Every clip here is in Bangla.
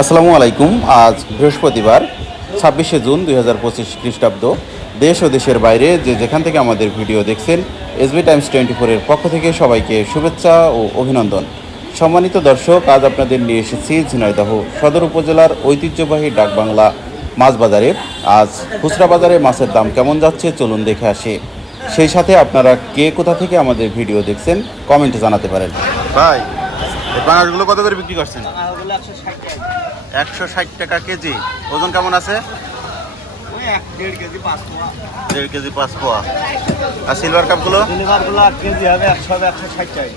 আসসালামু আলাইকুম। আজ বৃহস্পতিবার, ছাব্বিশে জুন দুই হাজার পঁচিশ খ্রিস্টাব্দ। দেশ ও দেশের বাইরে যে যেখান থেকে আমাদের ভিডিও দেখছেন এসবি টাইমস টোয়েন্টি ফোরের পক্ষ থেকে সবাইকে শুভেচ্ছা ও অভিনন্দন। সম্মানিত দর্শক, আজ আপনাদের নিয়ে এসেছি ঝিনাইদহ সদর উপজেলার ঐতিহ্যবাহী ডাকবাংলা মাছ বাজারে। আজ খুচরা বাজারে মাছের দাম কেমন যাচ্ছে চলুন দেখে আসি। সেই সাথে আপনারা কে কোথা থেকে আমাদের ভিডিও দেখছেন, কমেন্টে জানাতে পারেন। ভাই বাঙাশগুলো কত করে বিক্রি করছেন? একশো ষাট টাকা কেজি। ওজন কেমন আছে? দেড় কেজি পাঁচ পোয়া। আর সিলভার কাপগুলো সিলিভারগুলো এক কেজি হবে একশো হবে একশো ষাট টাকা।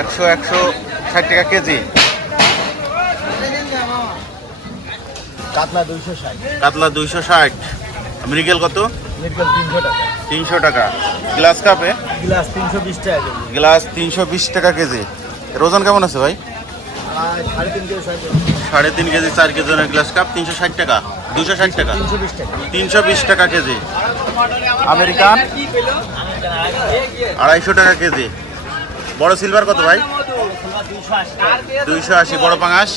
একশো একশো ষাট টাকা কেজি। কাতলা দুইশো ষাট। কাতলা দুইশো ষাট। মৃগেল কত? তিনশো টাকা। তিনশো টাকা। গ্লাস কাপে? গ্লাস তিনশো বিশ টাকা গ্লাস তিনশো বিশ টাকা কেজি। ওজন কেমন আছে ভাই? সাড়ে তিন কেজি চার কেজি ওজনের গ্লাস কাপ তিনশো ষাট টাকা দুশো ষাট টাকা তিনশো বিশ টাকা কেজি। আমেরিকান? আড়াইশো টাকা কেজি। বড় সিলভার কত ভাই? দুইশো আশি বড় পাঙাশ?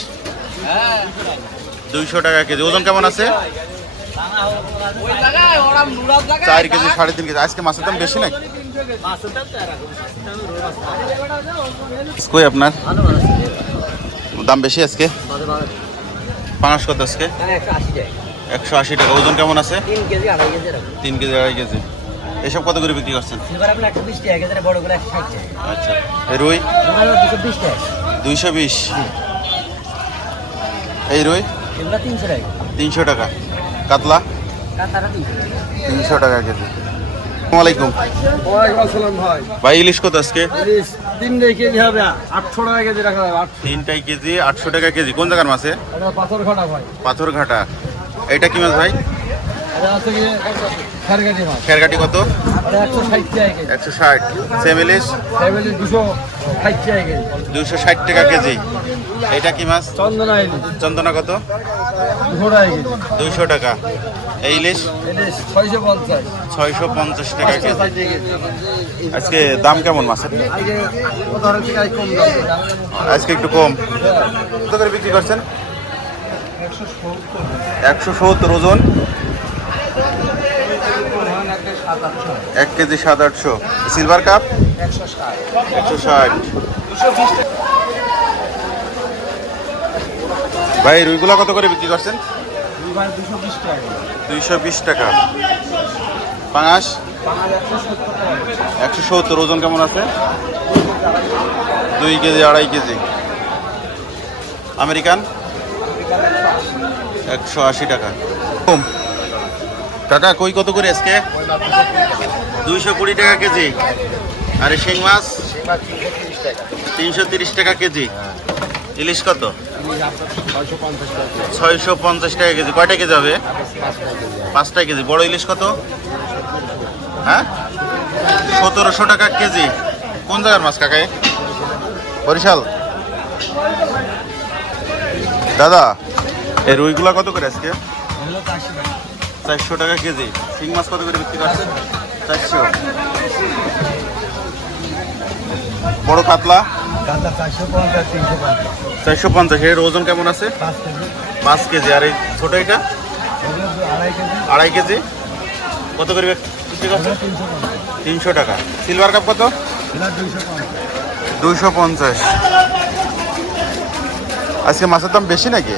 দুইশো টাকা কেজি। ওজন কেমন আছে? চার কেজি সাড়ে তিন কেজি। আজকে মাছের দাম বেশি নাকি? কই আপনার? দাম বেশি আজকে? পাঙাশ কত আজকে? একশো আশি টাকা। ওজন কেমন আছে? তিন কেজি আড়াই কেজি। এসব কত করে বিক্রি করছেন? আচ্ছা। এই রুই? দুইশো বিশ। এই রুই? তিনশো টাকা। কাতলা? তিনশো টাকা কেজি। আসসালামু আলাইকুম। ওয়ালাইকুম ভাই। ভাই ইলিশ কত আজকে? ইলিশ তিনটে কেজি হবে আটশো টাকা কেজি রাখা যাবে তিনটাই কেজি আটশো টাকা কেজি। কোন জায়গার মাছে এটা পাথর ঘাটা ভাই। পাথর ঘাটা। কি মাছ খারগাটি কত? একশো ষাট সেম ইলিশ? দুশো ষাট টাকা কেজি। কি মাছ? চন্দনা চন্দনা কত? দুইশো টাকা। এই ইলিশ? ছয়শো পঞ্চাশ। টাকা কেজি। আজকে দাম কেমন মাছের? আজকে একটু কম। কত করে বিক্রি করছেন? একশো সত্তর ওজন। এক কেজি সাত আটশো। Silver cup? একশো ষাট। একশো ষাট দুশো বিশ ভাই রুইগুলা কত করে বিক্রি করছেন? দুইশো বিশ টাকা পাঙাশ? একশো সত্তর ওজন কেমন আছে? দুই কেজি আড়াই কেজি। আমেরিকান? একশো আশি টাকা। কাকা কই কত করে আজকে? দুইশো কুড়ি টাকা কেজি। আর শিং মাছ? তিনশো তিরিশ টাকা কেজি। ইলিশ কত? ছয়শো পঞ্চাশ টাকা কেজি। কয়টা কেজি হবে? পাঁচটা কেজি। বড় ইলিশ কত? হ্যাঁ? সতেরোশো টাকা কেজি। কোন জায়গার মাছ কাকা এ? বরিশাল? দাদা, এই রুইগুলা কত করে আজকে? চারশো টাকা কেজি। শিং মাছ কত করে বিক্রি করছে চারশো। বড় কাতলা? চারশো পঞ্চাশ এর ওজন কেমন আছে? পাঁচ কেজি। আর এই ছোট এটা? আড়াই কেজি। কত করে বিক্রি করছে এগুলো তিনশো টাকা। সিলভার কাপ কত? দুইশো পঞ্চাশ। আজকে মাছের দাম বেশি নাকি?